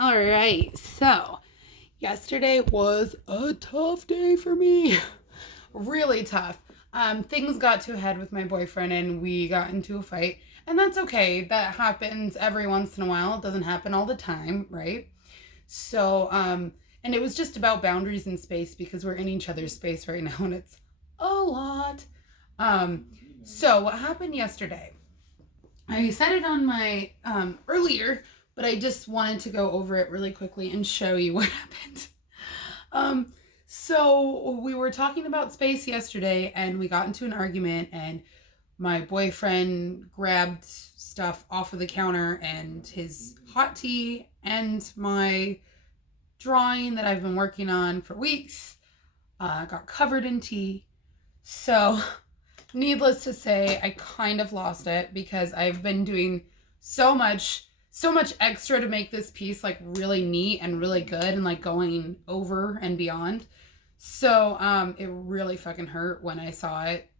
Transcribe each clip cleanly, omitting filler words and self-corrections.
All right, so yesterday was a tough day for me. Really tough. Things got too ahead with my boyfriend and we got into a fight. And that's okay. That happens every once in a while. It doesn't happen all the time, right? So, and it was just about boundaries and space because we're in each other's space right now and it's a lot. So what happened yesterday? I said it on my earlier, but I just wanted to go over it really quickly and show you what happened. So we were talking about space yesterday and we got into an argument and my boyfriend grabbed stuff off of the counter and his hot tea and my drawing that I've been working on for weeks got covered in tea. So needless to say, I kind of lost it because I've been doing so much extra to make this piece like really neat and really good and like going over and beyond. So it really fucking hurt when I saw it,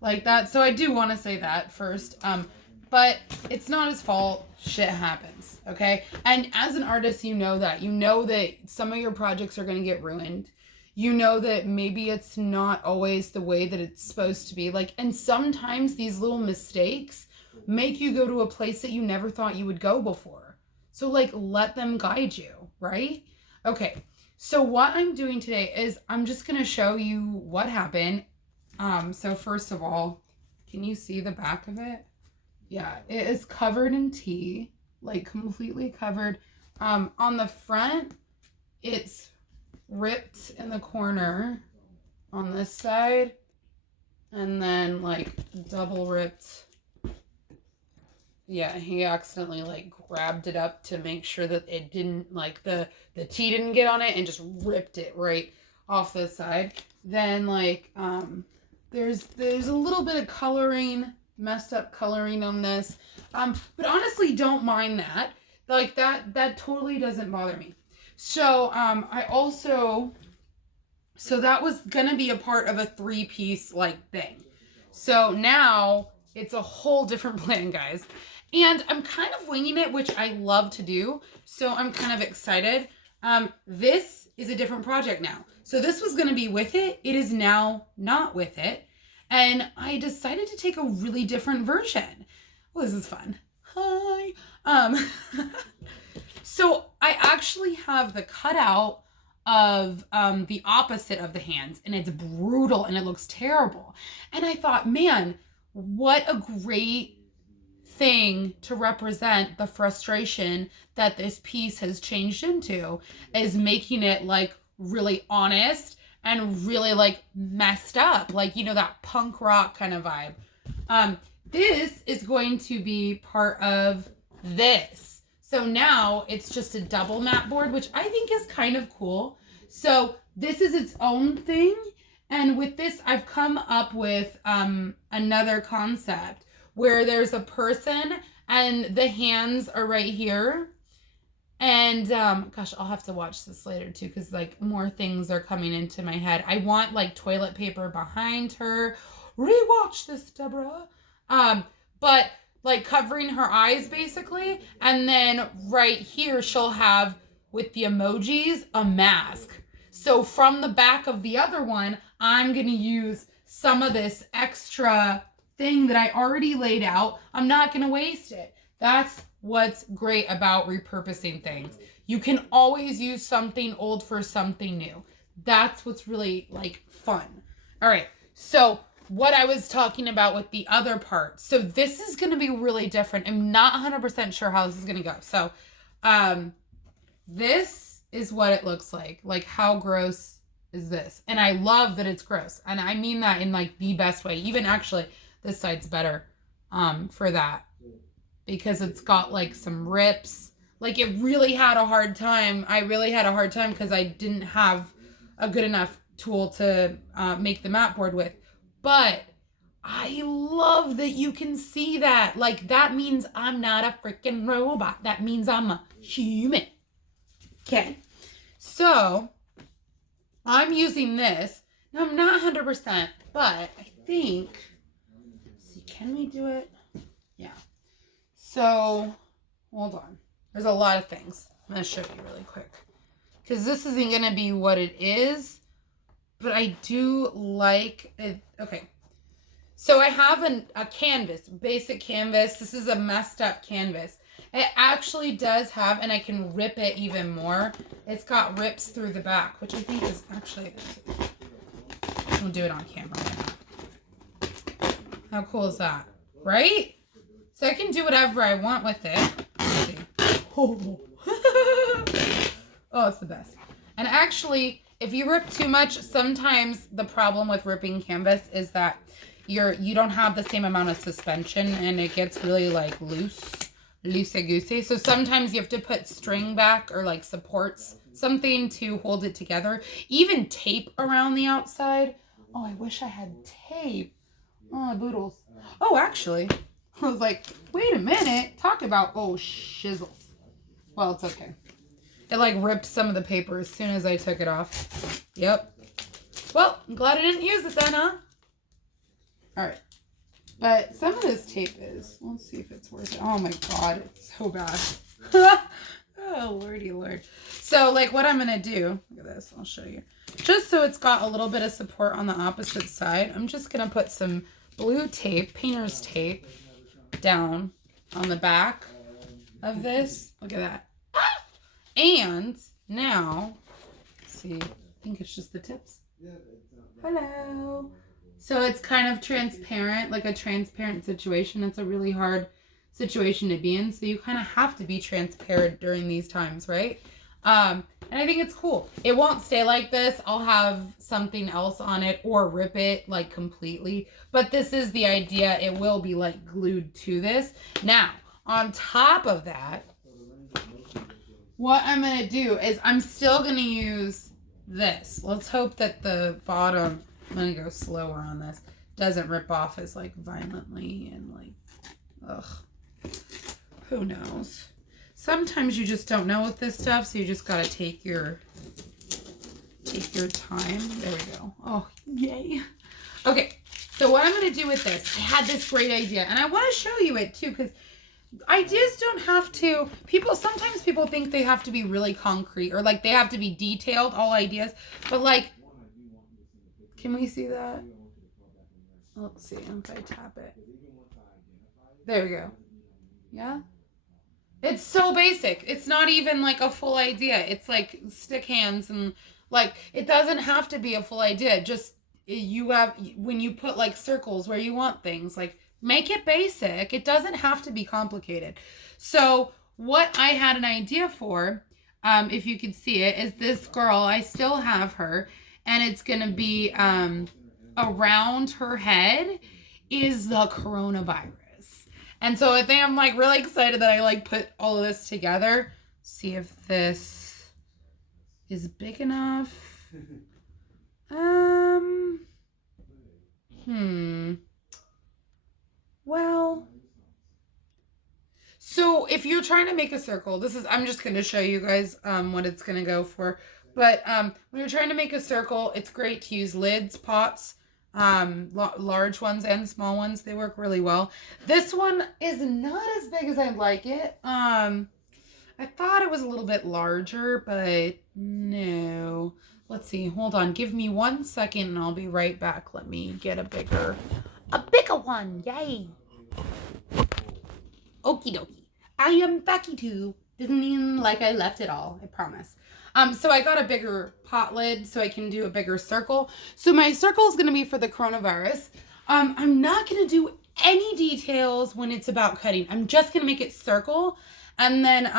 like that. So I do want to say that first. But it's not his fault. Shit happens, okay? And as an artist, you know that some of your projects are going to get ruined. You know that maybe it's not always the way that it's supposed to be. Like, and sometimes these little mistakes make you go to a place that you never thought you would go before. So like, let them guide you, right? Okay. So what I'm doing today is I'm just going to show you what happened. So first of all, can you see the back of it? Yeah, it is covered in tea, like completely covered. On the front, it's ripped in the corner on this side and then like double ripped. Yeah, he accidentally like grabbed it up to make sure that it didn't like the tea didn't get on it and just ripped it right off the side. Then like there's a little bit of coloring, messed up coloring on this. But honestly don't mind that. Like that totally doesn't bother me. So so that was gonna be a part of a 3-piece like thing. So now it's a whole different plan, guys. And I'm kind of winging it, which I love to do. So I'm kind of excited. This is a different project now. So this was gonna be with it. It is now not with it. And I decided to take a really different version. Well, this is fun. Hi. So I actually have the cutout of the opposite of the hands and it's brutal and it looks terrible. And I thought, man, what a great thing to represent the frustration that this piece has changed into is making it like really honest and really like messed up, like, that punk rock kind of vibe. This is going to be part of this. So now it's just a double mat board, which I think is kind of cool. So this is its own thing. And with this, I've come up with another concept where there's a person and the hands are right here. And gosh, I'll have to watch this later too because like more things are coming into my head. I want like toilet paper behind her. Rewatch this, Debra. But like covering her eyes basically. And then right here, she'll have with the emojis, a mask. So from the back of the other one, I'm going to use some of this extra thing that I already laid out. I'm not going to waste it. That's what's great about repurposing things. You can always use something old for something new. That's what's really like fun. All right. So what I was talking about with the other part. So this is going to be really different. I'm not 100% sure how this is going to go. So, this is what it looks like. Like, how gross is this? And I love that it's gross. And I mean that in like the best way. Even actually, this side's better, for that. Because it's got like some rips. Like it really had a hard time. I really had a hard time because I didn't have a good enough tool to make the mat board with. But I love that you can see that. Like, that means I'm not a freaking robot. That means I'm a human. Okay. So, I'm using this. Now, I'm not 100%, but I think, let's see, can we do it? Yeah. So, hold on. There's a lot of things. I'm going to show you really quick. Because this isn't going to be what it is. But I do like it. Okay. So I have a canvas, basic canvas. This is a messed up canvas. It actually does have, and I can rip it even more. It's got rips through the back, which I think is actually, I'll do it on camera. How cool is that? Right? So I can do whatever I want with it. Let's see. Oh, oh, it's the best. And actually, if you rip too much, sometimes the problem with ripping canvas is that you don't have the same amount of suspension and it gets really like loosey-goosey. So sometimes you have to put string back or like supports, something to hold it together. Even tape around the outside. Oh, I wish I had tape. Oh, boodles. Oh, actually, I was like, wait a minute. Talk about, oh, shizzles. Well, it's okay. It like ripped some of the paper as soon as I took it off. Yep. Well, I'm glad I didn't use it then, huh? All right. But some of this tape is, let's see if it's worth it. Oh my God, it's so bad. Oh, lordy lord. So like what I'm going to do, look at this, I'll show you. Just so it's got a little bit of support on the opposite side, I'm just going to put some blue tape, painter's tape, down on the back of this. Look at that. And now, let's see, I think it's just the tips. Hello. So it's kind of transparent, like a transparent situation. It's a really hard situation to be in. So you kind of have to be transparent during these times, right? And I think it's cool. It won't stay like this. I'll have something else on it or rip it like completely. But this is the idea. It will be like glued to this. Now, on top of that, what I'm going to do is I'm still going to use this. Let's hope that the bottom, I'm going to go slower on this, doesn't rip off as like violently and like, ugh, who knows. Sometimes you just don't know with this stuff, so you just got to take your time. There we go. Oh, yay. Okay, so what I'm going to do with this, I had this great idea, and I want to show you it too, because ideas don't have to, sometimes people think they have to be really concrete, or like they have to be detailed, all ideas, but like, can we see that? Let's see if I tap it. There we go. Yeah? It's so basic. It's not even like a full idea. It's like stick hands and like, it doesn't have to be a full idea. Just when you put like circles where you want things, like make it basic. It doesn't have to be complicated. So what I had an idea for, if you could see it, is this girl. I still have her. And it's going to be around her head is the coronavirus. And so I think I'm like really excited that I like put all of this together. See if this is big enough. Well, so if you're trying to make a circle, I'm just going to show you guys what it's going to go for. But when you're trying to make a circle, it's great to use lids, pots, large ones and small ones. They work really well. This one is not as big as I'd like it. I thought it was a little bit larger, but no. Let's see. Hold on. Give me 1 second and I'll be right back. Let me get a bigger one. Yay. Okie dokie. I am backy too. Doesn't mean like I left it all. I promise. So I got a bigger pot lid so I can do a bigger circle. So my circle is going to be for the coronavirus. I'm not going to do any details when it's about cutting. I'm just going to make it circle. And then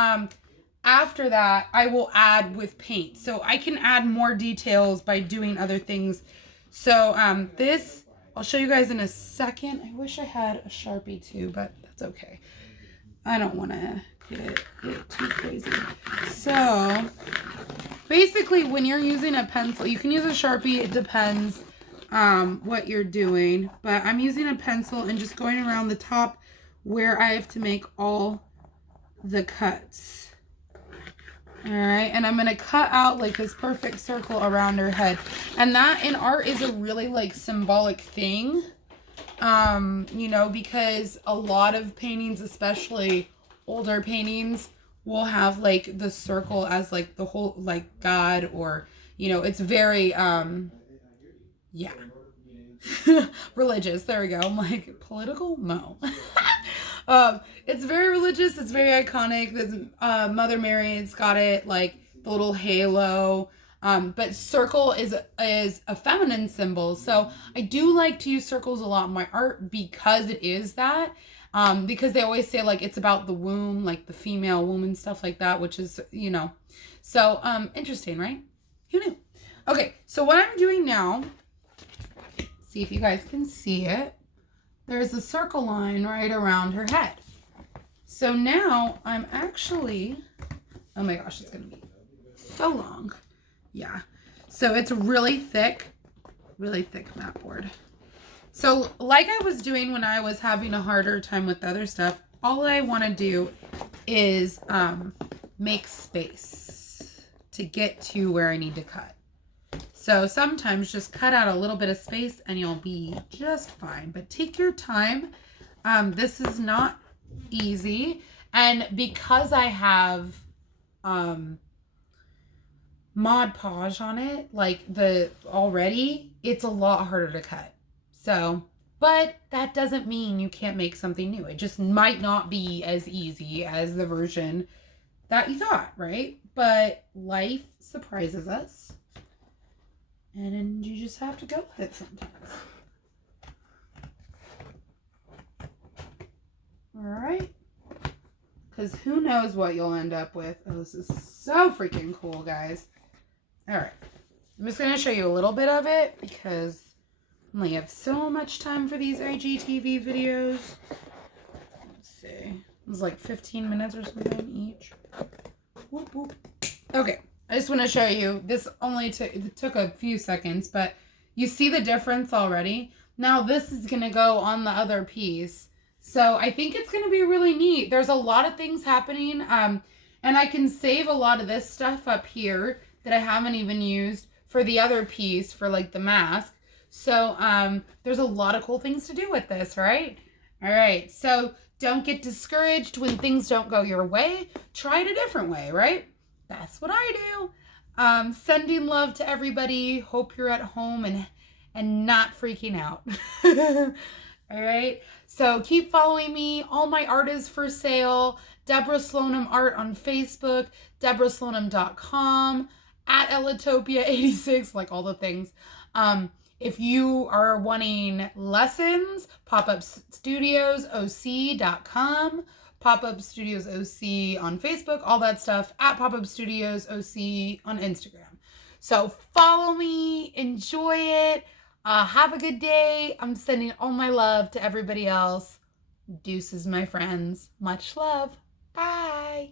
after that, I will add with paint. So I can add more details by doing other things. So this, I'll show you guys in a second. I wish I had a Sharpie too, but that's okay. I don't want to get too crazy. So basically when you're using a pencil, you can use a Sharpie. It depends what you're doing. But I'm using a pencil and just going around the top where I have to make all the cuts. All right, and I'm going to cut out like this perfect circle around her head. And that in art is a really like symbolic thing, you know, because a lot of paintings, especially older paintings will have like the circle as like the whole, like God, or, you know, it's very, yeah. Religious. There we go. I'm like, political? No. It's very religious. It's very iconic. This, Mother Mary's got it, like the little halo. But circle is a feminine symbol. So I do like to use circles a lot in my art because it is that. Because they always say like it's about the womb, like the female womb and stuff like that, which is, you know, so interesting, right? Who knew? Okay, so what I'm doing now, see if you guys can see it. There's a circle line right around her head. So now I'm actually, oh my gosh, it's gonna be so long. Yeah, so it's really thick mat board. So like I was doing when I was having a harder time with the other stuff, all I want to do is make space to get to where I need to cut. So sometimes just cut out a little bit of space and you'll be just fine. But take your time. This is not easy. And because I have Mod Podge on it, like already, it's a lot harder to cut. So, but that doesn't mean you can't make something new. It just might not be as easy as the version that you thought, right? But life surprises us. And you just have to go with it sometimes. All right. Because who knows what you'll end up with. Oh, this is so freaking cool, guys. All right. I'm just going to show you a little bit of it because I only have so much time for these IGTV videos. Let's see. It was like 15 minutes or something each. Whoop, whoop. Okay. I just want to show you. This only took a few seconds, but you see the difference already. Now this is going to go on the other piece. So I think it's going to be really neat. There's a lot of things happening. And I can save a lot of this stuff up here that I haven't even used for the other piece for like the mask. So there's a lot of cool things to do with this, right? All right. So don't get discouraged when things don't go your way. Try it a different way, right? That's what I do. Sending love to everybody. Hope you're at home and not freaking out. All right. So keep following me. All my art is for sale. Debra Slonim Art on Facebook. DebraSlonim.com. At Elitopia86. Like all the things. If you are wanting lessons, popupstudiosoc.com. Pop-Up Studios OC on Facebook, all that stuff, at Pop-Up Studios OC on Instagram. So follow me, enjoy it, have a good day. I'm sending all my love to everybody else. Deuces, my friends. Much love. Bye.